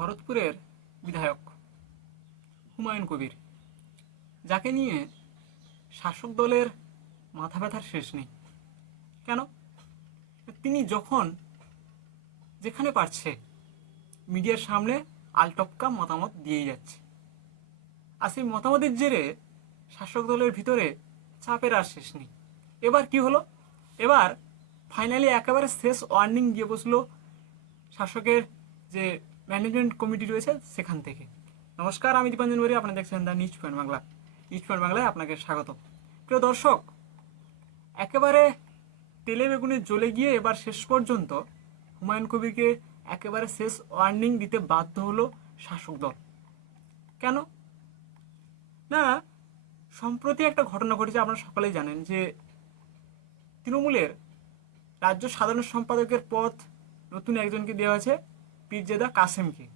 ভরতপুরের বিধায়ক হুমায়ুন কবির। যাকে নিয়ে শাসক দলের মাথা ব্যথার শেষ নেই। কেন? তিনি যখন যেখানে পারছে মিডিয়ার সামনে আলটপকা মতামত দিয়েই যাচ্ছে। আর সেই মতামতের জেরে শাসক দলের ভিতরে চাপের আর শেষ নেই। এবার কি হলো? এবার ফাইনালি একেবারে শেষ ওয়ার্নিং দিয়ে বসল শাসকের যে ম্যানেজমেন্ট কমিটি রয়েছে সেখান থেকে। নমস্কার, আমি দীপাঞ্জন বরি আপনারা দেখছেন the news point Bangla news point বাংলায় আপনাকে স্বাগত। প্রিয় দর্শক, একেবারে তেলে বেগুনে জ্বলে গিয়ে এবার শেষ পর্যন্ত হুমায়ুন কবিরকে একেবারে শেষ ওয়ার্নিং দিতে বাধ্য হলো শাসক দল। কেন? না, সম্প্রতি একটা ঘটনা ঘটেছে, আপনারা সকলেই জানেন যে তৃণমূলের রাজ্য সাধারণ সম্পাদকের পদ নতুন একজনকে দেওয়া হয়েছে। পীরজেদা কাসেমকে।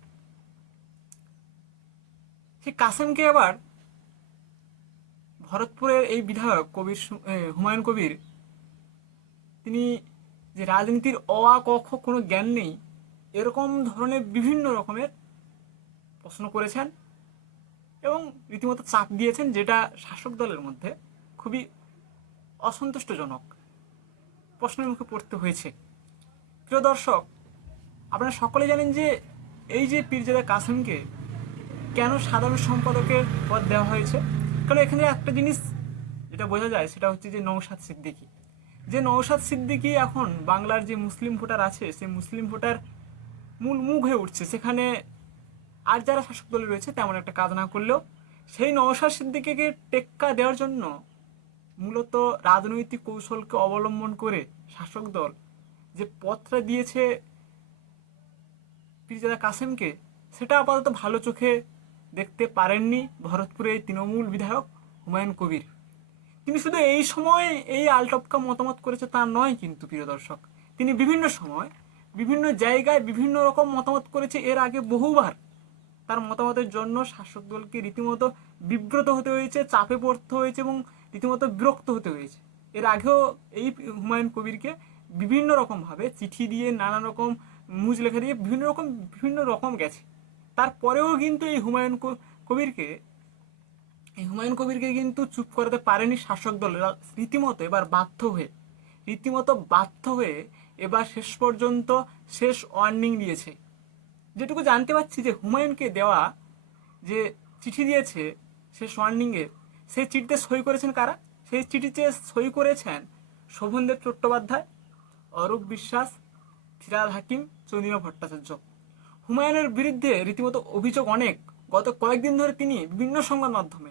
সেই কাসেমকে এবার ভরতপুরের এই বিধায়ক কবির হুমায়ুন কবির, তিনি যে রাজনীতির অ আ ক খ কোনো জ্ঞান নেই, এরকম ধরনের বিভিন্ন রকমের প্রশ্ন করেছেন এবং রীতিমতো চাপ দিয়েছেন, যেটা শাসক দলের মধ্যে খুবই অসন্তুষ্টজনক প্রশ্নের মুখে পড়তে হয়েছে। প্রিয় দর্শক আপনারা সকলে জানেন যে এই যে পীরজাদা কাসেমকে কেন সাধারণ সম্পাদকের পদ দেওয়া হয়েছে? কারণ এখানে একটা জিনিস যেটা বোঝা যায়, সেটা হচ্ছে যে নৌসাদ সিদ্দিকী। যে নৌসাদ সিদ্দিকী এখন বাংলার যে মুসলিম ভোটার আছে, সেই মুসলিম ভোটার মূল মুখ হয়ে উঠছে। সেখানে আর যারা শাসক দলে রয়েছে, তেমন একটা কাজ না করলেও সেই নওশাদ সিদ্দিকীকে টেক্কা দেওয়ার জন্য মূলত রাজনৈতিক কৌশলকে অবলম্বন করে শাসক দল যে পথটা দিয়েছে পীরজাদা কাসেমকে, সেটা আপাতত ভালো চোখে দেখতে পারেননি ভরতপুরের তৃণমূল বিধায়ক হুমায়ুন কবির। তিনি শুধু এই সময় এই আলটপকা মতামত করেছে তা নয় কিন্তু, প্রিয় দর্শক, তিনি বিভিন্ন সময় বিভিন্ন জায়গায় বিভিন্ন রকম মতামত করেছে। এর আগে বহুবার তার মতামতের জন্য শাসক দলকে রীতিমতো বিব্রত হতে হয়েছে, চাপে পড়তে হয়েছে এবং রীতিমতো বিরক্ত হতে হয়েছে। এর আগেও এই হুমায়ুন কবিরকে বিভিন্ন রকমভাবে চিঠি দিয়ে নানা রকম মুজ লেখা দিয়ে বিভিন্ন রকম বিভিন্ন রকম গেছে। তারপরেও কিন্তু এই হুমায়ুন কবিরকে, এই হুমায়ুন কবিরকে কিন্তু চুপ করাতে পারেনি শাসক দল। রীতিমতো এবার বাধ্য হয়ে, রীতিমতো বাধ্য হয়ে এবার শেষ পর্যন্ত শেষ ওয়ার্নিং দিয়েছে। যেটুকু জানতে পারছি যে হুমায়ুনকে দেওয়া যে চিঠি দিয়েছে শেষ ওয়ার্নিংয়ের সেই চিঠিতে সই করেছেন কারা? সেই চিঠিতে সই করেছেন শোভনদেব চট্টোপাধ্যায়, অরূপ বিশ্বাস ফিরাদ হাকিম, চন্দ্রিমা ভট্টাচার্য। হুমায়ুনের বিরুদ্ধে রীতিমতো অভিযোগ অনেক। গত কয়েকদিন ধরে তিনি বিভিন্ন সংবাদ মাধ্যমে,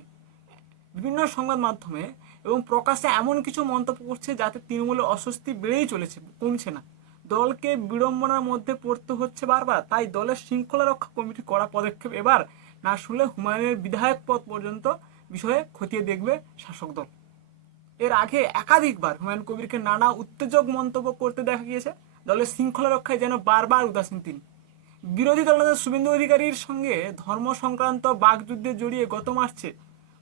বিভিন্ন সংবাদ মাধ্যমে এবং প্রকাশ্যে এমন কিছু মন্তব্য করছে যাতে তৃণমূলের অস্বস্তি বেড়েই চলেছে, কমছে না। দলকে বিড়ম্বনার মধ্যে পড়তে হচ্ছে বারবার, তাই দলের শৃঙ্খলা রক্ষা কমিটি করা পদক্ষেপ এবার না শুনলে হুমায়ুনের বিধায়ক পদ পর্যন্ত বিষয়ে খতিয়ে দেখবে শাসক দল। এর আগে একাধিকবার হুমায়ুন কবিরকে নানা উত্তেজক মন্তব্য করতে দেখা গিয়েছে। দলের শৃঙ্খলা রক্ষায় যেন বারবার উদাসীন তিনি। বিরোধী দল দলনেতা শুভেন্দু অধিকারীর সঙ্গে ধর্ম সংক্রান্ত বাকযুদ্ধে জড়িয়ে গত মার্চে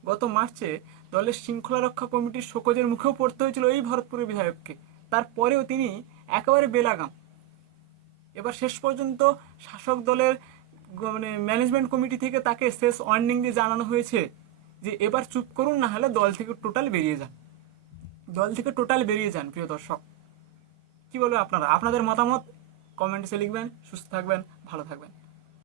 গত মার্চে দলের শৃঙ্খলা রক্ষা কমিটির শোকজের মুখেও পড়তে হয়েছিল এই ভরতপুরের বিধায়ককে। তারপরেও তিনি একেবারে বেলাগাম। এবার শেষ পর্যন্ত শাসক দলের মানে ম্যানেজমেন্ট কমিটি থেকে তাকে শেষ ওয়ার্নিং দিয়ে জানানো হয়েছে যে এবার চুপ করুন, না হলে দল থেকে টোটাল বেরিয়ে যান। দল থেকে টোটাল বেরিয়ে যান, প্রিয় দর্শক। কি বলব আপনারা? আপনাদের মতামত কমেন্টসে লিখবেন সুস্থ থাকবেন ভালো থাকবেন।